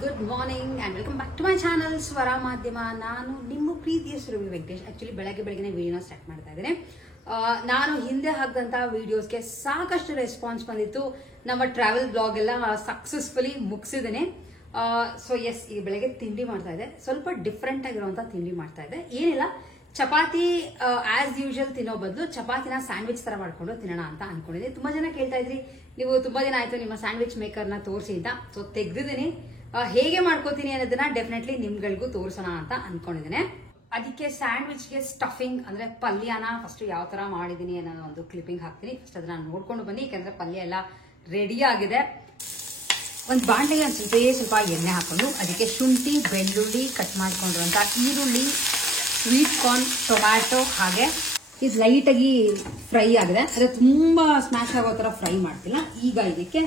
Good morning and welcome back to my channel Swara Madhyama. ನಾನು ನಿಮ್ಮ ಪ್ರೀತಿಯ ಸುರಭಿ ವೆಂಕಟೇಶ್. ಆ್ಯಕ್ಚುಲಿ ಬೆಳಗ್ಗೆ ವಿಡಿಯೋನ ಸ್ಟಾರ್ಟ್ ಮಾಡ್ತಾ ಇದ್ದೇನೆ. ನಾನು ಹಿಂದೆ ಹಾಕಿದಂಥ ವಿಡಿಯೋಸ್ಗೆ ಸಾಕಷ್ಟು ರೆಸ್ಪಾನ್ಸ್ ಬಂದಿತ್ತು. ನಮ್ಮ ಟ್ರಾವೆಲ್ ಬ್ಲಾಗ್ ಎಲ್ಲ ಸಕ್ಸಸ್ಫುಲಿ ಮುಗಿಸಿದ್ದೇನೆ. ಸೊ ಎಸ್, ಈ ಬೆಳಗ್ಗೆ ತಿಂಡಿ ಮಾಡ್ತಾ ಇದೆ. ಸ್ವಲ್ಪ ಡಿಫ್ರೆಂಟ್ ಆಗಿರುವಂಥ ತಿಂಡಿ ಮಾಡ್ತಾ ಇದೆ. ಏನಿಲ್ಲ, ಚಪಾತಿ ಆಸ್ ಯೂಶುವಲ್ ತಿನ್ನೋ ಬದಲು ಚಪಾತಿನ ಸ್ಯಾಂಡ್ವಿಚ್ ತರ ಮಾಡ್ಕೊಂಡು ತಿನ್ನೋಣ ಅಂತ ಅನ್ಕೊಂಡಿದ್ದೆ. ತುಂಬಾ ಜನ ಕೇಳ್ತಾ ಇದ್ರಿ, ನೀವು ತುಂಬಾ ದಿನ ಆಯ್ತು ನಿಮ್ಮ ಸ್ಯಾಂಡ್ವಿಚ್ ಮೇಕರ್ನ ತೋರಿಸಿ ಅಂತ. ಸೊ ತೆಗ್ದಿದ್ದೀನಿ. ಹೇಗೆ ಮಾಡ್ಕೋತೀನಿ ಅನ್ನೋದನ್ನ ಡೆಫಿನೆಟ್ಲಿ ನಿಮ್ಗಳಿಗೂ ತೋರಿಸೋಣ ಅಂತ ಅನ್ಕೊಂಡಿದ್ದೇನೆ. ಅದಕ್ಕೆ ಸ್ಯಾಂಡ್ವಿಚ್ಗೆ ಸ್ಟಫಿಂಗ್ ಅಂದ್ರೆ ಪಲ್ಯನ ಫಸ್ಟ್ ಯಾವ ತರ ಮಾಡಿದೀನಿ ಅನ್ನೋ ಒಂದು ಕ್ಲಿಪ್ಪಿಂಗ್ ಹಾಕ್ತೀನಿ. ಫಸ್ಟ್ ಅದನ್ನ ನೋಡ್ಕೊಂಡು ಬನ್ನಿ, ಯಾಕಂದ್ರೆ ಪಲ್ಯ ಎಲ್ಲ ರೆಡಿ ಆಗಿದೆ. ಒಂದು ಬಾಂಡೆಗೆ ಒಂದು ಸ್ವಲ್ಪ ಎಣ್ಣೆ ಹಾಕೊಂಡು ಅದಕ್ಕೆ ಶುಂಠಿ, ಬೆಳ್ಳುಳ್ಳಿ, ಕಟ್ ಮಾಡ್ಕೊಂಡಿರುವಂತ ಈರುಳ್ಳಿ, ಸ್ವೀಟ್ ಕಾರ್ನ್, ಟೊಮ್ಯಾಟೊ, ಹಾಗೆ ಇದು ಲೈಟಾಗಿ ಫ್ರೈ ಆಗಿದೆ. ಅದೇ ತುಂಬಾ ಸ್ಮ್ಯಾಶ್ ಆಗೋ ತರ ಫ್ರೈ ಮಾಡ್ತಿಲ್ಲ. ಈಗ ಇದಕ್ಕೆ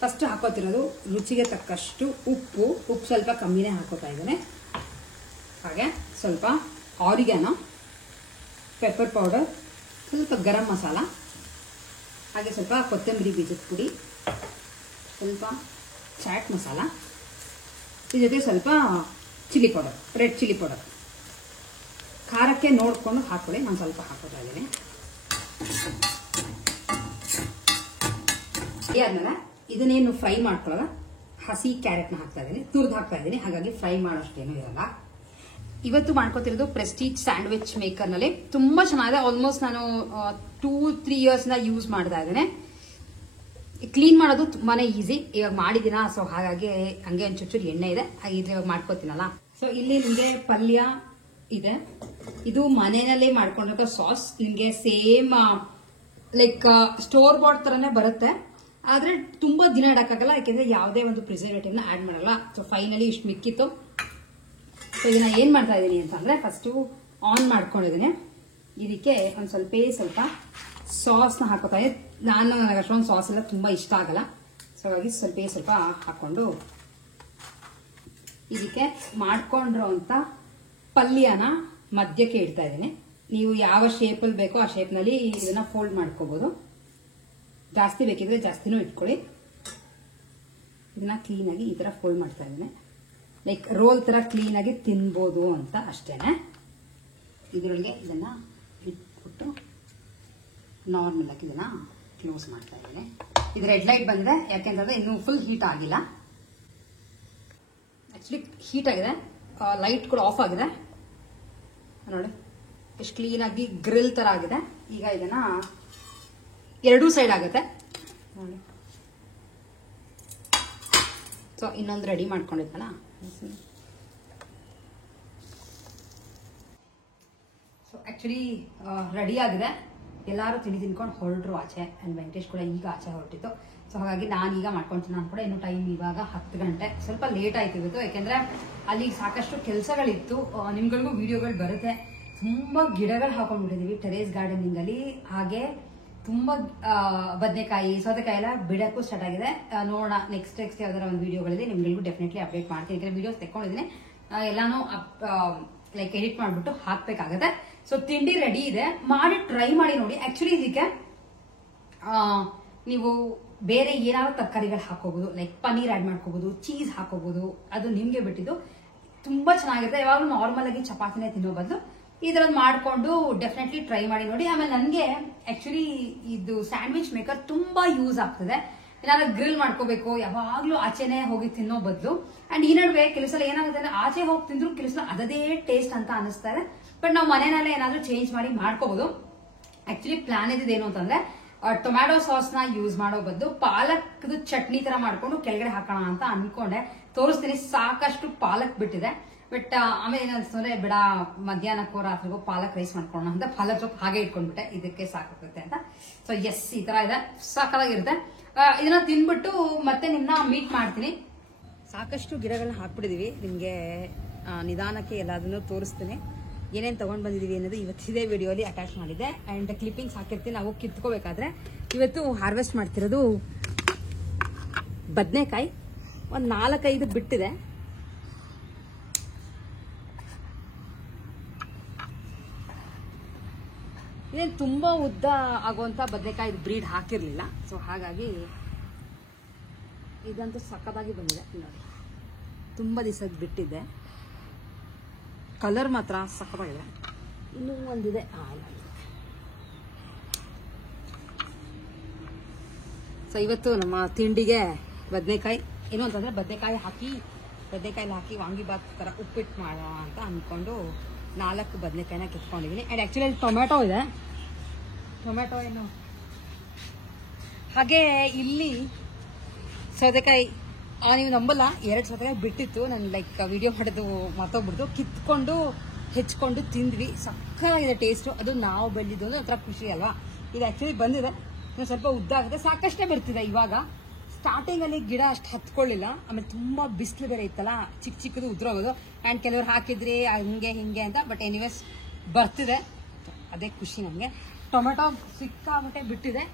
ಫಸ್ಟ್ ಹಾಕೋತಿರೋದು ರುಚಿಗೆ ತಕ್ಕಷ್ಟು ಉಪ್ಪು ಸ್ವಲ್ಪ ಕಮ್ಮಿನೇ ಹಾಕೋತಾ ಇದ್ದೇನೆ. ಹಾಗೆ ಸ್ವಲ್ಪ ಆರಿಗ್ಯಾನೋ, ಪೆಪ್ಪರ್ ಪೌಡರ್, ಸ್ವಲ್ಪ ಗರಂ ಮಸಾಲ, ಹಾಗೆ ಸ್ವಲ್ಪ ಕೊತ್ತಂಬರಿ ಬೀಜದ ಪುಡಿ, ಸ್ವಲ್ಪ ಚಾಟ್ ಮಸಾಲ, ಇದ್ರ ಜೊತೆ ಸ್ವಲ್ಪ chilli powder, red chilli powder. ಖಾರಕ್ಕೆ ನೋಡ್ಕೊಂಡು ಹಾಕೊಳ್ಳಿ, ನಾನು ಸ್ವಲ್ಪ ಹಾಕೋತಾ ಇದ್ದೀನಿ. ಆದ್ಮೇಲೆ ಇದನ್ನೇನು ಫ್ರೈ ಮಾಡ್ಕೊಳ್ಳೋದ ಹಸಿ ಕ್ಯಾರೆಟ್ನ ಹಾಕ್ತಾ ಇದ್ದೀನಿ, ತುರ್ದು ಹಾಕ್ತಾ ಇದ್ದೀನಿ. ಹಾಗಾಗಿ ಫ್ರೈ ಮಾಡೋಷ್ಟೇನು ಇರಲ್ಲ. ಇವತ್ತು ಮಾಡ್ಕೋತಿರೋದು ಪ್ರೆಸ್ಟೀಜ್ ಸ್ಯಾಂಡ್ವಿಚ್ ಮೇಕರ್ ನಲ್ಲಿ. ತುಂಬಾ ಚೆನ್ನಾಗಿದೆ. ಆಲ್ಮೋಸ್ಟ್ ನಾನು 2-3 ಇಯರ್ಸ್ ಯೂಸ್ ಮಾಡ್ತಾ ಇದ್ದೇನೆ. ಕ್ಲೀನ್ ಮಾಡೋದು ತುಂಬಾನೇ ಈಸಿ. ಇವಾಗ ಮಾಡಿದಿನ, ಸೊ ಹಾಗಾಗಿ ಹಂಗೆ ಒಂದು ಚೂರು ಎಣ್ಣೆ ಇದೆ, ಹಾಗಿದ್ರೆ ಇವಾಗ ಮಾಡ್ಕೋತೀನಲ್ಲ. ಸೊ ಇಲ್ಲಿ ನಿಮಗೆ ಪಲ್ಯ ಇದೆ. ಇದು ಮನೆಯಲ್ಲೇ ಮಾಡ್ಕೊಂಡಿರೋ ಸಾಸ್. ನಿಮ್ಗೆ ಸೇಮ್ ಲೈಕ್ ಸ್ಟೋರ್ ಬಾಟ್ ತರನೇ ಬರುತ್ತೆ, ಆದ್ರೆ ತುಂಬಾ ದಿನ ಇಡಕ್ಕಾಗಲ್ಲ, ಯಾಕೆಂದ್ರೆ ಯಾವುದೇ ಒಂದು ಪ್ರಿಸರ್ವೇಟಿವ್ ನ ಆಡ್ ಮಾಡಲ್ಲ. ಸೊ ಫೈನಲಿ ಇಷ್ಟು ಮಿಕ್ಕಿತ್ತು. ಸೊ ಇದನ್ನ ಏನ್ ಮಾಡ್ತಾ ಇದೀನಿ ಅಂತಂದ್ರೆ, ಫಸ್ಟ್ ಆನ್ ಮಾಡ್ಕೊಂಡಿದ್ದೀನಿ. ಇದಕ್ಕೆ ಒಂದ್ ಸ್ವಲ್ಪ ಸಾಸ್ ನ ಹಾಕೋತಾ ಇದ್ದೀನಿ. ನನಗೆ ಅಷ್ಟೊಂದು ಸಾಸ್ ಎಲ್ಲ ತುಂಬಾ ಇಷ್ಟ ಆಗಲ್ಲ, ಸೊ ಹಾಗಾಗಿ ಸ್ವಲ್ಪ ಹಾಕೊಂಡು ಇದಕ್ಕೆ ಮಾಡ್ಕೊಂಡಿರೋ ಅಂತ ಪಲ್ಯನ ಮಧ್ಯಕ್ಕೆ ಇಡ್ತಾ ಇದ್ದೀನಿ. ನೀವು ಯಾವ ಶೇಪಲ್ಲಿ ಬೇಕೋ ಆ ಶೇಪ್ನಲ್ಲಿ ಇದನ್ನ ಫೋಲ್ಡ್ ಮಾಡ್ಕೋಬಹುದು. ಜಾಸ್ತಿ ಬೇಕಿದ್ರೆ ಜಾಸ್ತಿನೂ ಇಟ್ಕೊಳ್ಳಿ. ಇದನ್ನ ಕ್ಲೀನಾಗಿ ಈ ತರ ಫೋಲ್ಡ್ ಮಾಡ್ತಾ ಇದ್ದೀನಿ, ಲೈಕ್ ರೋಲ್ ತರ ಕ್ಲೀನಾಗಿ ತಿನ್ಬೋದು ಅಂತ ಅಷ್ಟೇನೆ. ಇದರೊಳಗೆ ಇದನ್ನ ಇಟ್ಬಿಟ್ಟು ನಾರ್ಮಲ್ ಆಗಿ ಇದನ್ನ ಕ್ಲೋಸ್ ಮಾಡ್ತಾ ಇದ್ದೀನಿ. ಇದು ರೆಡ್ ಲೈಟ್ ಬಂದಿದೆ, ಯಾಕೆಂತಂದ್ರೆ ಇನ್ನೂ ಫುಲ್ ಹೀಟ್ ಆಗಿಲ್ಲ. ಆಕ್ಚುಲಿ ಹೀಟ್ ಆಗಿದೆ, ಲೈಟ್ ಕೂಡ ಆಫ್ ಆಗಿದೆ. ನೋಡಿ ಎಷ್ಟು ಕ್ಲೀನ್ ಆಗಿ ಗ್ರಿಲ್ ತರ ಆಗಿದೆ. ಈಗ ಇದನ್ನ ಎರಡೂ ಸೈಡ್ ಆಗುತ್ತೆ ನೋಡಿ. ಸೊ ಇನ್ನೊಂದು ರೆಡಿ ಮಾಡ್ಕೊಂಡಿದ್ದಲ್ಲ. ಸೊ ಆಕ್ಚುಲಿ ರೆಡಿ ಆಗಿದೆ. ಎಲ್ಲರೂ ತಿನ್ಕೊಂಡು ಹೊರಡ್ರು ಆಚೆ. ಅಂಡ್ ವೆಂಕಟೇಶ್ ಕೂಡ ಈಗ ಆಚೆ ಹೊರಟಿತ್ತು. ಸೊ ಹಾಗಾಗಿ ನಾನೀಗ ಮಾಡ್ಕೊಂತೀನಿ. ನಾನು ಕೂಡ ಇನ್ನು ಟೈಮ್ ಇವಾಗ 10 ಗಂಟೆ. ಸ್ವಲ್ಪ ಲೇಟ್ ಆಯ್ತು ಇವತ್ತು, ಯಾಕೆಂದ್ರೆ ಅಲ್ಲಿ ಸಾಕಷ್ಟು ಕೆಲಸಗಳಿತ್ತು. ನಿಮ್ಗಳಿಗೂ ವಿಡಿಯೋಗಳು ಬರುತ್ತೆ. ತುಂಬಾ ಗಿಡಗಳು ಹಾಕೊಂಡ್ಬಿಟ್ಟಿದೀವಿ ಟೆರೇಸ್ ಗಾರ್ಡನಿಂಗ್ ಅಲ್ಲಿ. ಹಾಗೆ ತುಂಬಾ ಬದನೆಕಾಯಿ, ಸೌತೆಕಾಯಿ ಎಲ್ಲ ಬಿಡಕ್ಕೂ ಸ್ಟಾರ್ಟ್ ಆಗಿದೆ. ನೋಡೋಣ ನೆಕ್ಸ್ಟ್ ಯಾವ್ದಾರ ಒಂದು ವಿಡಿಯೋಗಳಿದೆ, ನಿಮ್ಗಳಿಗೂ ಡೆಫಿನೆಟ್ಲಿ ಅಪ್ಡೇಟ್ ಮಾಡ್ತೀನಿ. ಯಾಕಂದ್ರೆ ವಿಡಿಯೋಸ್ ತೆಕ್ಕೊಂಡಿದ್ದೀನಿ, ಎಲ್ಲಾನು ಲೈಕ್ ಎಡಿಟ್ ಮಾಡ್ಬಿಟ್ಟು ಹಾಕ್ಬೇಕಾಗತ್ತೆ. ಸೊ ತಿಂಡಿ ರೆಡಿ ಇದೆ, ಮಾಡಿ ಟ್ರೈ ಮಾಡಿ ನೋಡಿ. ಆಕ್ಚುಲಿ ಇದಕ್ಕೆ ನೀವು ಬೇರೆ ಏನಾದ್ರು ತರಕಾರಿಗಳು ಹಾಕೋಬಹುದು, ಲೈಕ್ ಪನ್ನೀರ್ ಆಡ್ ಮಾಡ್ಕೋಬಹುದು, ಚೀಸ್ ಹಾಕೋಬಹುದು, ಅದು ನಿಮ್ಗೆ ಬಿಟ್ಟಿದ್ದು. ತುಂಬಾ ಚೆನ್ನಾಗಿರುತ್ತೆ. ಯಾವಾಗಲೂ ನಾರ್ಮಲ್ ಆಗಿ ಚಪಾತಿನೇ ತಿನ್ನೋ ಬದಲು ಈ ತರ ಮಾಡ್ಕೊಂಡು ಡೆಫಿನೆಟ್ಲಿ ಟ್ರೈ ಮಾಡಿ ನೋಡಿ. ಆಮೇಲೆ ನನಗೆ ಆಕ್ಚುಲಿ ಇದು ಸ್ಯಾಂಡ್ವಿಚ್ ಮೇಕರ್ ತುಂಬಾ ಯೂಸ್ ಆಗ್ತದೆ. ಏನಾದ್ರು ಗ್ರಿಲ್ ಮಾಡ್ಕೋಬೇಕು, ಯಾವಾಗ್ಲೂ ಆಚೆನೆ ಹೋಗಿ ತಿನ್ನೋ ಬದಲು. ಅಂಡ್ ಈ ನಡುವೆ ಕೆಲವು ಸಲ ಏನಾಗುತ್ತೆ ಅಂದ್ರೆ ಆಚೆ ಹೋಗಿ ತಿಂದ್ರು ಕೆಲವು ಸಲ ಅದೇ ಟೇಸ್ಟ್ ಅಂತ ಅನಿಸ್ತಾ ಇದೆ. ಬಟ್ ನಾವು ಮನೆಯಲ್ಲೇ ಏನಾದ್ರು ಚೇಂಜ್ ಮಾಡಿ ಮಾಡ್ಕೋಬಹುದು. ಆಕ್ಚುಲಿ ಪ್ಲಾನ್ ಇದೇನು ಅಂತಂದ್ರೆ, ಟೊಮ್ಯಾಟೊ ಸಾಸ್ ನ ಯೂಸ್ ಮಾಡೋ ಬದಲು ಪಾಲಕ್ ಚಟ್ನಿ ತರ ಮಾಡ್ಕೊಂಡು ಕೆಳಗಡೆ ಹಾಕೋಣ ಅಂತ ಅನ್ಕೊಂಡೆ. ತೋರಿಸ್ತೀನಿ, ಸಾಕಷ್ಟು ಪಾಲಕ್ ಬಿಟ್ಟಿದೆ. ಬಟ್ ಆಮೇಲೆ ಏನಂತಂದ್ರೆ, ಬಿಡ ಮಧ್ಯಾಹ್ನಕ್ಕೋ ರಾತ್ರಿಗೋ ಪಾಲಕ್ ರೈಸ್ ಮಾಡ್ಕೊಳ್ಳೋಣ ಅಂತ ಪಾಲಕ್ ಸೊಪ್ಪು ಹಾಗೆ ಇಟ್ಕೊಂಡ್ಬಿಟ್ಟೆ, ಇದಕ್ಕೆ ಸಾಕಾಗುತ್ತೆ ಅಂತ. ಸೊ ಎಸ್, ಈ ತರ ಇದೆ, ಸಾಕಾಗಿರುತ್ತೆ. ಇದನ್ನ ತಿನ್ಬಿಟ್ಟು ಮತ್ತೆ ನಿಮ್ನ ಮೀಟ್ ಮಾಡ್ತೀನಿ. ಸಾಕಷ್ಟು ಗಿಡಗಳನ್ನ ಹಾಕ್ಬಿಟ್ಟಿದೀವಿ. ನಿಮ್ಗೆ ನಿಧಾನಕ್ಕೆ ಎಲ್ಲದನ್ನು ತೋರಿಸ್ತೀನಿ. ಏನೇನು ತಗೊಂಡ್ ಬಂದಿದೀವಿ ಅನ್ನೋದು ಇವತ್ತಿದೇ ವಿಡಿಯೋಲಿ ಅಟ್ಯಾಚ್ ಮಾಡಿದ್ದೆ. ಅಂಡ್ ಕ್ಲಿಪ್ಪಿಂಗ್ಸ್ ಹಾಕಿರ್ತೀನಿ. ನಾವು ಕಿತ್ಕೋಬೇಕಾದ್ರೆ ಇವತ್ತು ಹಾರ್ವೆಸ್ಟ್ ಮಾಡ್ತಿರೋದು ಬದನೆಕಾಯಿ. ಒಂದು 4-5 ಬಿಟ್ಟಿದೆ. ಇದೇನು ತುಂಬಾ ಉದ್ದ ಆಗುವಂತ ಬದನೆಕಾಯಿ ಬ್ರೀಡ್ ಹಾಕಿರ್ಲಿಲ್ಲ. ಸೊ ಹಾಗಾಗಿ ಇದಂತೂ ಸಕ್ಕತ್ತಾಗಿ ಬಂದಿದೆ ನೋಡಿ. ತುಂಬ ದಿವಸ ಬಿಟ್ಟಿದ್ದೆ. ಕಲರ್ ಮಾತ್ರ ಸಖತ್ತಾಗಿದೆ. ಇನ್ನೂ ಒಂದಿದೆ. ಸೊ ಇವತ್ತು ನಮ್ಮ ತಿಂಡಿಗೆ ಬದನೆಕಾಯಿ, ಏನು ಅಂತಂದ್ರೆ ಬದನೆಕಾಯಿ ಹಾಕಿ ವಾಂಗಿಬಾತ್ ಥರ ಉಪ್ಪಿಟ್ಟು ಮಾಡೋಣ ಅಂತ ಅಂದ್ಕೊಂಡು 4 ಬದನೆಕಾಯಿನ ಕಿತ್ಕೊಂಡಿದ್ದೀನಿ. ಆ್ಯಂಡ್ ಆ್ಯಕ್ಚುಲಿ ಟೊಮೆಟೊ ಇದೆ. ಟೊಮೆಟೊ ಏನು ಹಾಗೆ ಇಲ್ಲಿ ಸೌತೆಕಾಯಿ ನೀವು ನಂಬಲ್ಲ, 2 ಸೌತೆಕಾಯಿ ಬಿಟ್ಟಿತ್ತು. ನಾನು ಲೈಕ್ ವಿಡಿಯೋ ಮಾಡೋದು ಮತ್ತೊಬ್ಬಿಡ್ತು. ಕಿತ್ಕೊಂಡು ಹೆಚ್ಕೊಂಡು ತಿಂದ್ವಿ. ಸಕ್ಕತ್ತಾಗಿದೆ ಟೇಸ್ಟು. ಅದು ನಾವು ಬೆಳೆದಿದ್ದು ಅಂದ್ರೆ ಒಂಥರ ಖುಷಿ ಅಲ್ವಾ. ಇದು ಆ್ಯಕ್ಚುಲಿ ಬಂದಿದೆ, ಇನ್ನು ಸ್ವಲ್ಪ ಉದ್ದ ಆಗುತ್ತೆ. ಸಾಕಷ್ಟೇ ಬರ್ತಿದೆ. ಇವಾಗ ಸ್ಟಾರ್ಟಿಂಗಲ್ಲಿ ಗಿಡ ಅಷ್ಟು ಹತ್ಕೊಳ್ಳಿಲ್ಲ. ಆಮೇಲೆ ತುಂಬ ಬಿಸಿಲು ಬೇರೆ ಇತ್ತಲ್ಲ, ಚಿಕ್ಕದು ಉದ್ರೋಗೋದು. ಆ್ಯಂಡ್ ಕೆಲವರು ಹಾಕಿದ್ರಿ ಹಿಂಗೆ ಹಿಂಗೆ ಅಂತ. ಬಟ್ ಎನಿವೇಸ್ ಬರ್ತಿದೆ, ಅದೇ ಖುಷಿ ನಮಗೆ. ಟೊಮೆಟೊ ಸಿಕ್ಕಾಬಿಟ್ಟೆ ಬಿಟ್ಟಿದೆ.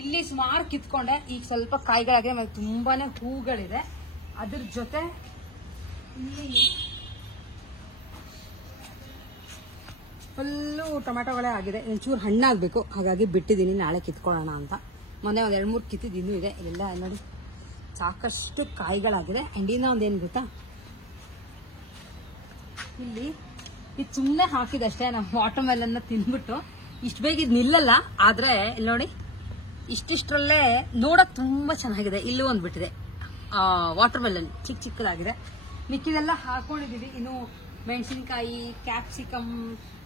ಇಲ್ಲಿ ಸುಮಾರು ಕಿತ್ಕೊಂಡೆ. ಈಗ ಸ್ವಲ್ಪ ಕಾಯಿಗಳಾಗಿದೆ, ಆಮೇಲೆ ತುಂಬಾನೇ ಹೂಗಳಿದೆ. ಅದ್ರ ಜೊತೆ ಇಲ್ಲಿ ಫುಲ್ಲು ಟೊಮೆಟೊಗಳೇ ಆಗಿದೆ. ಒಂಚೂರು ಹಣ್ಣಾಗಬೇಕು, ಹಾಗಾಗಿ ಬಿಟ್ಟಿದ್ದೀನಿ, ನಾಳೆ ಕಿತ್ಕೊಳ್ಳೋಣ ಅಂತ. ಮೊನ್ನೆ ಒಂದು 2-3 ಕಿತ್ತಿದ್ದು ಇನ್ನೂ ಇದೆ. ಇಲ್ಲೆಲ್ಲ ನೋಡಿ ಸಾಕಷ್ಟು ಕಾಯಿಗಳಾಗಿದೆ. ಅಂಡಿನ ಒಂದೇನು ಗೊತ್ತಾ, ಇಲ್ಲಿ ಇದು ಸುಮ್ಮನೆ ಹಾಕಿದಷ್ಟೇ. ನಾವು ವಾಟರ್ ಮೆಲನ್ನ ತಿಂದ್ಬಿಟ್ಟು ಇಷ್ಟು ಬೇಗ ಇದು ನಿಲ್ಲಲ್ಲ. ಆದರೆ ಇಲ್ಲಿ ನೋಡಿ, ಇಷ್ಟಿಷ್ಟರಲ್ಲೇ ನೋಡಕ್ ತುಂಬಾ ಚೆನ್ನಾಗಿದೆ. ಇಲ್ಲೂ ಒಂದು ಬಿಟ್ಟಿದೆ ವಾಟರ್ ಮೆಲನ್, ಚಿಕ್ಕದಾಗಿದೆ. ಮಿಕ್ಕಿದೆಲ್ಲ ಹಾಕೊಂಡಿದೀವಿ. ಇನ್ನು ಮೆಣಸಿನ್ಕಾಯಿ, ಕ್ಯಾಪ್ಸಿಕಮ್,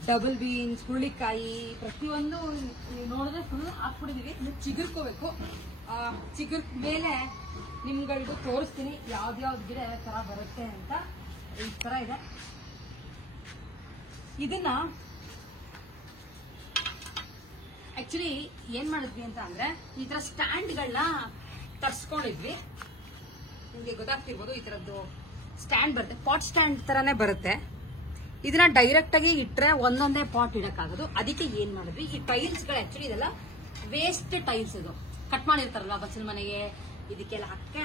ಡಬಲ್ ಬೀನ್ಸ್, ಹುರುಳಿಕಾಯಿ ಪ್ರತಿಯೊಂದು ನೀವು ನೋಡಿದ್ರೆ ಫುಲ್ ಹಾಕ್ಬಿಟ್ಟಿದೀವಿ. ಇನ್ನು ಚಿಗುರ್ಕೋಬೇಕು. ಚಿಗುರ್ ಮೇಲೆ ನಿಮ್ಗಳಿಗೂ ತೋರಿಸ್ತೀನಿ ಯಾವ್ದ್ಯಾವ್ದು ಗಿಡ ಯಾವ ತರ ಬರುತ್ತೆ ಅಂತ. ಈ ತರ ಇದೆ. ಇದನ್ನ ಆಕ್ಚುಲಿ ಏನ್ ಮಾಡಿದ್ವಿ ಅಂತ ಅಂದ್ರೆ, ಈ ತರ ಸ್ಟ್ಯಾಂಡ್ಗಳನ್ನ ತರ್ಸ್ಕೊಂಡಿದ್ವಿ. ನಿಮ್ಗೆ ಗೊತ್ತಾಗ್ತಿರ್ಬೋದು, ಈ ತರದ್ದು ಸ್ಟ್ಯಾಂಡ್ ಬರುತ್ತೆ. ಪಾಟ್ ಸ್ಟ್ಯಾಂಡ್ ತರಾನೇ ಬರುತ್ತೆ. ಇದನ್ನ ಡೈರೆಕ್ಟ್ ಆಗಿ ಇಟ್ರೆ ಒಂದೊಂದೇ ಪಾಟ್ ಇಡಕ್ಕಾಗೋದು. ಅದಕ್ಕೆ ಏನ್ ಮಾಡಿದ್ವಿ, ಈ ಟೈಲ್ಸ್ ಗಳು ಆಕ್ಚುಲಿ ಇದೆಲ್ಲ ವೇಸ್ಟ್ ಟೈಲ್ಸ್. ಇದು ಕಟ್ ಮಾಡಿರ್ತಾರಲ್ವಾ ಬಚ್ಚಲ ಮನೆಗೆ, ಇದಕ್ಕೆಲ್ಲ ಹಾಕಕ್ಕೆ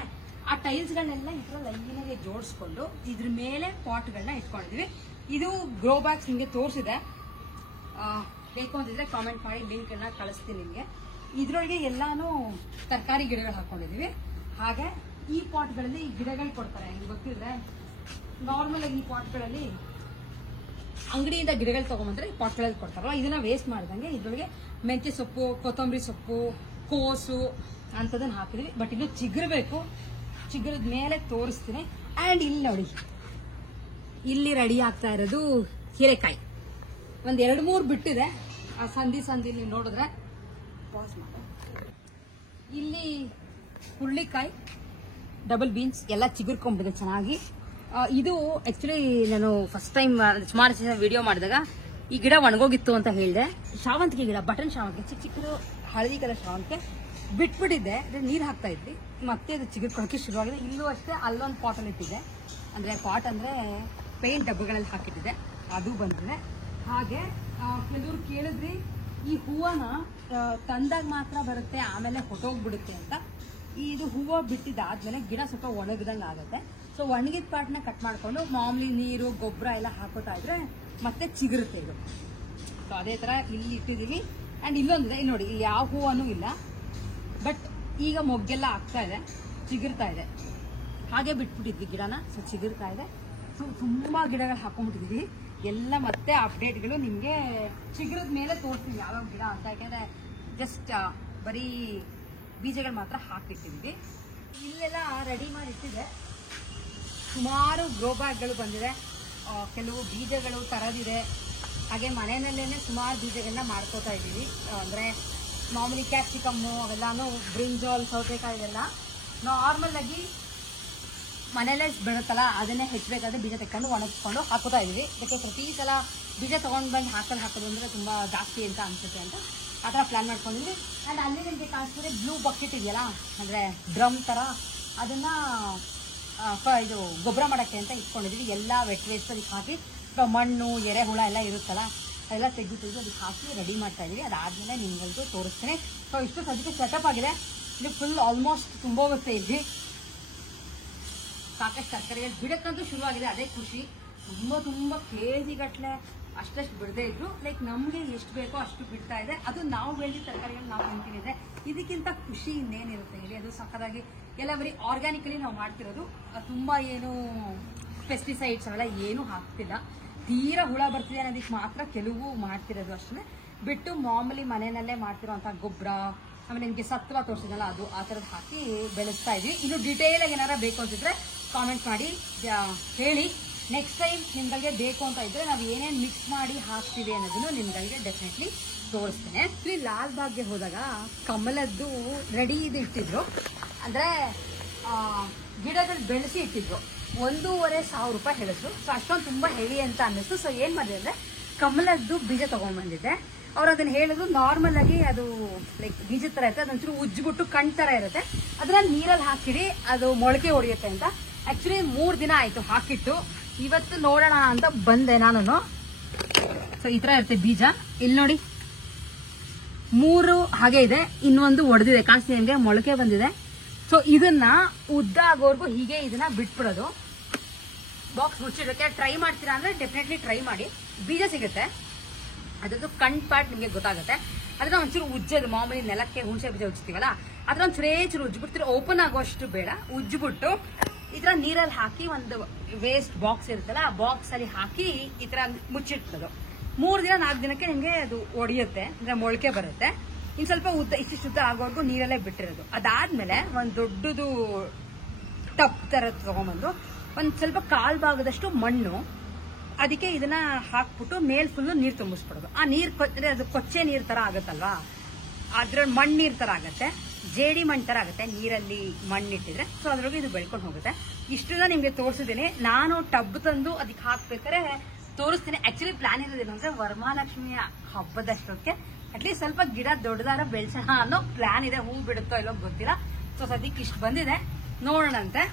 ಆ ಟೈಲ್ಸ್ ಗಳನ್ನೆಲ್ಲ ಈ ತರ ಲೈನಿಗೆ ಜೋಡಿಸ್ಕೊಂಡು ಇದ್ರ ಮೇಲೆ ಪಾಟ್ ಗಳನ್ನ ಇಟ್ಕೊಂಡಿದ್ವಿ. ಇದು ಗ್ರೋ ಬ್ಯಾಗ್ಸ್ ನಿಮ್ಗೆ ತೋರಿಸಿದೆ. ಬೇಕು ಅಂತಿದ್ರೆ ಕಾಮೆಂಟ್ ಮಾಡಿ, ಲಿಂಕ್ ಅನ್ನ ಕಳಿಸ್ತೀನಿ ನಿಮ್ಗೆ. ಇದ್ರೊಳಗೆ ಎಲ್ಲಾನು ತರಕಾರಿ ಗಿಡಗಳು ಹಾಕೊಂಡಿದೀವಿ. ಹಾಗೆ ಈ ಪಾಟ್ಗಳಲ್ಲಿ ಗಿಡಗಳು ಕೊಡ್ತಾರೆ. ನಿಮ್ಗೆ ಗೊತ್ತಿದ್ರೆ ನಾರ್ಮಲ್ ಆಗಿ ಈ ಪಾಟ್ಗಳಲ್ಲಿ ಅಂಗಡಿಯಿಂದ ಗಿಡಗಳು ತಗೊಂಡ್ಬಂದ್ರೆ ಈ ಪಾಟ್ಗಳಲ್ಲಿ ಕೊಡ್ತಾರಲ್ಲ, ಇದನ್ನ ವೇಸ್ಟ್ ಮಾಡ್ದಂಗೆ ಇದ್ರೊಳಗೆ ಮೆಂತ್ಯ ಸೊಪ್ಪು, ಕೊತ್ತಂಬರಿ ಸೊಪ್ಪು, ಕೋಸು ಅಂತದನ್ನ ಹಾಕಿದ್ವಿ. ಬಟ್ ಇನ್ನು ಚಿಗುರ್ಬೇಕು. ಚಿಗುರದ ಮೇಲೆ ತೋರಿಸ್ತೀನಿ. ಅಂಡ್ ಇಲ್ಲಿ ನೋಡಿ, ಇಲ್ಲಿ ರೆಡಿ ಆಗ್ತಾ ಇರೋದು ಹೀರೆಕಾಯಿ. ಒಂದ್ 2-3 ಬಿಟ್ಟಿದೆ. ಆ ಸಂದಿ ನೀವು ನೋಡಿದ್ರೆ ಪಾಸ್ ಮಾಡಿ. ಇಲ್ಲಿ ಹುರುಳಿಕಾಯಿ, ಡಬಲ್ ಬೀನ್ಸ್ ಎಲ್ಲ ಚಿಗುರ್ಕೊಂಡ್ಬಿಟ್ಟಿದೆ ಚೆನ್ನಾಗಿ. ಇದು ಆಕ್ಚುಲಿ ನಾನು ಫಸ್ಟ್ ಟೈಮ್ ಸುಮಾರು ವಿಡಿಯೋ ಮಾಡಿದಾಗ ಈ ಗಿಡ ಒಣಗೋಗಿತ್ತು ಅಂತ ಹೇಳಿದೆ. ಶಾವಂತಿಗೆ ಗಿಡ, ಬಟನ್ ಶಾವಂತಿಗೆ, ಚಿಕ್ಕದು ಹಳದಿ ಕಲರ್ ಶಾವಂತಿಗೆ ಬಿಟ್ಬಿಟ್ಟಿದ್ದೆ. ನೀರು ಹಾಕ್ತಾ ಇದ್ವಿ, ಮತ್ತೆ ಅದು ಚಿಗುರ್ಕೊಳಕ್ಕೆ ಶುರುವಾಗಿದೆ. ಇಲ್ಲೂ ಅಷ್ಟೇ ಅಲ್ಲೊಂದು ಪಾಟಲ್ಲಿ ಇಟ್ಟಿದ್ದೆ. ಅಂದ್ರೆ ಪಾಟ್ ಅಂದ್ರೆ ಪೇಂಟ್ ಡಬ್ಬಗಳಲ್ಲಿ ಹಾಕಿಟ್ಟಿದ್ದೆ, ಅದು ಬಂದಿದೆ. ಹಾಗೆ ಕೆಲವರು ಕೇಳಿದ್ರಿ, ಈ ಹೂವನ ತಂದಾಗ ಮಾತ್ರ ಬರುತ್ತೆ, ಆಮೇಲೆ ಹೊಟ್ಟೋಗ್ಬಿಡುತ್ತೆ ಅಂತ. ಇದು ಹೂವು ಬಿಟ್ಟಿದ್ದಾದ್ಮೇಲೆ ಗಿಡ ಸ್ವಲ್ಪ ಒಣಗಿದಂಗೆ ಆಗುತ್ತೆ. ಸೊ ಒಣಗಿದ ಪಾಟ್ನ ಕಟ್ ಮಾಡ್ಕೊಂಡು ಮಾಮೂಲಿ ನೀರು, ಗೊಬ್ಬರ ಎಲ್ಲ ಹಾಕೋತಾ ಇದ್ರೆ ಮತ್ತೆ ಚಿಗುರುತ್ತೆ ಇದು. ಸೊ ಅದೇ ತರ ಇಲ್ಲಿ ಇಟ್ಟಿದೀವಿ. ಅಂಡ್ ಇಲ್ಲೊಂದಿದೆ, ಇಲ್ಲಿ ನೋಡಿ, ಇಲ್ಲಿ ಯಾವ ಹೂವನೂ ಇಲ್ಲ. ಬಟ್ ಈಗ ಮೊಗ್ಗೆಲ್ಲ ಆಗ್ತಾ ಇದೆ, ಚಿಗುರ್ತಾ ಇದೆ. ಹಾಗೆ ಬಿಟ್ಬಿಟ್ಟಿದ್ವಿ ಗಿಡನ. ಸೊ ಚಿಗುರ್ತಾ ಇದೆ. ತುಂಬಾ ಗಿಡಗಳು ಹಾಕೊಂಡ್ಬಿಟ್ಟಿದೀವಿ ಎಲ್ಲ. ಮತ್ತೆ ಅಪ್ಡೇಟ್ಗಳು ನಿಮ್ಗೆ ಚಿಗುರದ ಮೇಲೆ ತೋರಿಸ್ತೀವಿ ಯಾವ್ಯಾವ ಗಿಡ ಅಂತ. ಯಾಕೆಂದ್ರೆ ಜಸ್ಟ್ ಬರೀ ಬೀಜಗಳು ಮಾತ್ರ ಹಾಕಿಟ್ಟಿದ್ವಿ. ಇಲ್ಲೆಲ್ಲ ರೆಡಿ ಮಾಡಿ ಇಟ್ಟಿದೆ. ಸುಮಾರು ಗ್ರೋ ಬ್ಯಾಗ್ಗಳು ಬಂದಿದೆ. ಕೆಲವು ಬೀಜಗಳು ತರದಿದೆ. ಹಾಗೆ ಮನೆಯಲ್ಲೇನೆ ಸುಮಾರು ಬೀಜಗಳನ್ನ ಮಾಡ್ಕೋತಾ ಇದ್ದೀವಿ. ಅಂದ್ರೆ ಮಾಮೂಲಿ ಕ್ಯಾಪ್ಸಿಕಮ್ಮು ಅವೆಲ್ಲಾನು, ಬ್ರಿಂಜಾಲ್, ಸೌತೆಕಾಯಿ ಎಲ್ಲ ನಾರ್ಮಲ್ ಆಗಿ ಮನೆಯಲ್ಲೇ ಬೆಳುತ್ತಲ್ಲ, ಅದನ್ನೇ ಹೆಚ್ಚಬೇಕಾದ್ರೆ ಬೀಜ ತೆಕ್ಕೊಂಡು ಒಣಗಿಸ್ಕೊಂಡು ಹಾಕೋತಾ ಇದೀವಿ. ಯಾಕೆ ಪ್ರತಿ ಸಲ ಬೀಜ ತಗೊಂಡು ಬಂದು ಹಾಕೋದು ಅಂದ್ರೆ ತುಂಬಾ ಜಾಸ್ತಿ ಅಂತ ಅನ್ಸುತ್ತೆ ಅಂತ ಆ ಥರ ಪ್ಲಾನ್ ಮಾಡ್ಕೊಂಡಿದ್ವಿ. ಆ್ಯಂಡ್ ಅಲ್ಲಿ ನಿಮಗೆ ಕಾಣಿಸ್ತಾರೆ ಬ್ಲೂ ಬಕೆಟ್ ಇದೆಯಲ್ಲ, ಅಂದರೆ ಡ್ರಮ್ ಥರ, ಅದನ್ನ ಇದು ಗೊಬ್ಬರ ಮಾಡೋಕ್ಕೆ ಅಂತ ಇಟ್ಕೊಂಡಿದ್ವಿ. ಎಲ್ಲ ವೆಟ್ ವೇಸ್ಟ್ ಅದಕ್ಕೆ ಹಾಕಿ, ಮಣ್ಣು, ಎರೆಹುಳ ಎಲ್ಲ ಇರುತ್ತಲ್ಲ, ಅದೆಲ್ಲ ತೆಗೆದು ಅದಕ್ಕೆ ಹಾಕಿ ರೆಡಿ ಮಾಡ್ತಾ ಇದೀವಿ. ಅದಾದ್ಮೇಲೆ ನಿಮ್ಗಲ್ಗೂ ತೋರಿಸ್ತೀನಿ. ಸೊ ಇಷ್ಟು ಸದ್ಯಕ್ಕೆ ಸೆಟಪ್ ಆಗಿದೆ. ಇದು ಫುಲ್ ಆಲ್ಮೋಸ್ಟ್ ತುಂಬೋಗುತ್ತೆ. ಇಲ್ಲಿ ಸಾಕಷ್ಟು ತರಕಾರಿಗಳು ಗಿಡಕ್ಕಂತೂ ಶುರುವಾಗಿದೆ, ಅದೇ ಖುಷಿ. ತುಂಬ ಕೆಜಿ ಗಟ್ಟಲೆ ಅಷ್ಟಷ್ಟು ಬಿಡದೇ ಇದ್ರು ಲೈಕ್ ನಮ್ಗೆ ಎಷ್ಟು ಬೇಕೋ ಅಷ್ಟು ಬಿಡ್ತಾ ಇದೆ. ಅದು ನಾವು ಬೆಳೆದ ತರಕಾರಿಗಳು ನಾವು ತಿಂತಿದೆ. ಇದಕ್ಕಿಂತ ಖುಷಿ ಇನ್ನೇನಿರುತ್ತೆ ಹೇಳಿ. ಅದು ಸಕ್ಕದಾಗಿ ಎಲ್ಲ ಬರೀ ಆರ್ಗ್ಯಾನಿಕಲಿ ನಾವು ಮಾಡ್ತಿರೋದು. ತುಂಬಾ ಏನು ಪೆಸ್ಟಿಸೈಡ್ಸ್ ಅವೆಲ್ಲ ಏನು ಹಾಕ್ತಿಲ್ಲ. ತೀರಾ ಹುಳ ಬರ್ತಿದೆ ಅನ್ನೋದಕ್ಕೆ ಮಾತ್ರ ಕೆಲವು ಮಾಡ್ತಿರೋದು ಅಷ್ಟೇ ಬಿಟ್ಟು ಮಾಮೂಲಿ ಮನೆಯಲ್ಲೇ ಮಾಡ್ತಿರೋಂಥ ಗೊಬ್ಬರ, ಆಮೇಲೆ ನಿಮಗೆ ಸತ್ವ ತೋರಿಸಿದಲ್ಲ ಅದು ಆ ಥರದ್ದು ಹಾಕಿ ಬೆಳೆಸ್ತಾ ಇದ್ವಿ. ಇನ್ನು ಡೀಟೇಲ್ ಆಗಿ ಏನಾರ ಬೇಕು ಅಂತಿದ್ರೆ ಕಾಮೆಂಟ್ ಮಾಡಿ ಹೇಳಿ. ನೆಕ್ಸ್ಟ್ ಟೈಮ್ ನಿಮ್ಗಳಿಗೆ ಬೇಕು ಅಂತ ಇದ್ರೆ ನಾವು ಏನೇನು ಮಿಕ್ಸ್ ಮಾಡಿ ಹಾಕ್ತೀವಿ ಅನ್ನೋದನ್ನು ನಿಮ್ಗಳಿಗೆ ಡೆಫಿನೆಟ್ಲಿ ತೋರಿಸ್ತೇನೆ. ಆಕ್ಚುಲಿ ಲಾಲ್ ಬಾಗ್ಗೆ ಹೋದಾಗ ಕಮಲದ್ದು ರೆಡಿ ಇದು ಇಟ್ಟಿದ್ರು, ಅಂದ್ರೆ ಗಿಡಗಳು ಬೆಳೆಸಿ ಇಟ್ಟಿದ್ರು. 1,500 ರೂಪಾಯಿ ಹೇಳಿದ್ರು. ಸೊ ಅಷ್ಟೊಂದು ತುಂಬಾ ಹೆವಿ ಅಂತ ಅನ್ನಿಸ್ತು. ಸೊ ಏನ್ ಮಾಡಿದೆ ಅಂದ್ರೆ ಕಮಲದ್ದು ಬೀಜ ತಗೊಂಡ್ಬಂದಿದ್ದೆ. ಅವ್ರು ಅದನ್ನ ಹೇಳಿದ್ರು ನಾರ್ಮಲ್ ಆಗಿ ಅದು ಲೈಕ್ ಬೀಜದ ತರ ಇರುತ್ತೆ, ಅದೊಂಚೂರು ಉಜ್ಜಿಬಿಟ್ಟು ಕಣ್ ತರ ಇರುತ್ತೆ, ಅದನ್ನ ನೀರಲ್ಲಿ ಹಾಕಿರಿ ಅದು ಮೊಳಕೆ ಹೊಡೆಯುತ್ತೆ ಅಂತ. ಆಕ್ಚುಲಿ 3 ದಿನ ಆಯ್ತು ಹಾಕಿಟ್ಟು. ಇವತ್ತು ನೋಡೋಣ ಅಂತ ಬಂದೆ ನಾನು. ಸೊ ಈ ತರ ಇರುತ್ತೆ ಬೀಜ. ಇಲ್ಲಿ ನೋಡಿ 3 ಹಾಗೆ ಇದೆ, ಇನ್ನೊಂದು ಒಡೆದಿದೆ ಕಾಣಿಸ್ತಿದೆ ನಿಮ್ಗೆ, ಮೊಳಕೆ ಬಂದಿದೆ. ಸೊ ಇದನ್ನ ಉದ್ದ ಆಗೋರ್ಗು ಹೀಗೆ ಇದನ್ನ ಬಿಟ್ಬಿಡೋದು. ಬಾಕ್ಸ್ ಮುಚ್ಚಿಡೋಕೆ ಟ್ರೈ ಮಾಡ್ತೀರಾ ಅಂದ್ರೆ ಡೆಫಿನೆಟ್ಲಿ ಟ್ರೈ ಮಾಡಿ. ಬೀಜ ಸಿಗುತ್ತೆ, ಅದ್ರದ್ದು ಕಣ್ ಪಾರ್ಟ್ ನಿಮ್ಗೆ ಗೊತ್ತಾಗುತ್ತೆ. ಅದನ್ನ ಒಂಚೂರು ಉಜ್ಜೋದು, ಮಾಮೂಲಿ ನೆಲಕ್ಕೆ ಹುಣಸೆ ಬೀಜ ಉಜ್ತೀವಲ್ಲ ಅದ್ರ ಒಂದ್ ಚೂರು ಉಜ್ಜಿಬಿಡ್ತೀರ. ಓಪನ್ ಆಗೋಷ್ಟು ಬೇಡ, ಉಜ್ಜಿಬಿಟ್ಟು ಈ ತರ ನೀರಲ್ಲಿ ಹಾಕಿ ಒಂದು ವೇಸ್ಟ್ ಬಾಕ್ಸ್ ಇರುತ್ತಲ್ಲ ಆ ಬಾಕ್ಸ್ ಅಲ್ಲಿ ಹಾಕಿ ಈ ತರ ಮುಚ್ಚಿಡ್ತದೆ. 3 ದಿನ 4 ದಿನಕ್ಕೆ ನಿಮ್ಗೆ ಅದು ಒಡೆಯುತ್ತೆ, ಅಂದ್ರೆ ಮೊಳಕೆ ಬರುತ್ತೆ. ಇನ್ ಸ್ವಲ್ಪ ಉದ್ದ ಇಷ್ಟು ಆಗೋವರೆಗೂ ನೀರಲ್ಲೇ ಬಿಟ್ಟಿರೋದು. ಅದಾದ್ಮೇಲೆ ಒಂದ್ ದೊಡ್ಡದು ಟಪ್ ತರ ತಗೊಂಡ್ಬಂದು ಒಂದ್ ಸ್ವಲ್ಪ ಕಾಲ್ ಭಾಗದಷ್ಟು ಮಣ್ಣು, ಅದಕ್ಕೆ ಇದನ್ನ ಹಾಕ್ಬಿಟ್ಟು ಮೇಲ್ ಫುಲ್ ನೀರ್ ತುಂಬಿಸ್ಬಿಡೋದು. ಆ ನೀರ್ ಅದು ಕೊಚ್ಚೆ ನೀರ್ ತರ ಆಗತ್ತಲ್ವಾ, ಅದ್ರ ಮಣ್ಣೀರ್ ತರ ಆಗತ್ತೆ, ಜೇಡಿ ಮಣ್ಣು ತರ ಆಗುತ್ತೆ ನೀರಲ್ಲಿ ಮಣ್ಣಿಟ್ಟಿದ್ರೆ. ಸೊ ಅದ್ರೊಳಗೆ ಇದು ಬೆಳ್ಕೊಂಡು ಹೋಗುತ್ತೆ. ಇಷ್ಟನ್ನ ನಿಮ್ಗೆ ತೋರಿಸಿದ್ದೀನಿ. ನಾನು ಟಬ್ ತಂದು ಅದಕ್ಕೆ ಹಾಕ್ಬೇಕಾದ್ರೆ ತೋರಿಸ್ತೀನಿ. ಆಕ್ಚುಲಿ ಪ್ಲಾನ್ ಇರೋದೇನು ಅಂದ್ರೆ ವರಮಹಾಲಕ್ಷ್ಮಿಯ ಹಬ್ಬದಷ್ಟೊತ್ತಿಗೆ ಅಟ್ಲೀಸ್ಟ್ ಸ್ವಲ್ಪ ಗಿಡ ದೊಡ್ಡದಾರ ಬೆಳ್ಸೋಣ ಅನ್ನೋ ಪ್ಲಾನ್ ಇದೆ. ಹೂ ಬಿಡುತ್ತೋ ಇಲ್ಲೋ ಗೊತ್ತಿಲ್ಲ. ಸೊ ಸದ್ಯಕ್ಕೆ ಇಷ್ಟು ಬಂದಿದೆ, ನೋಡೋಣಂತೆ.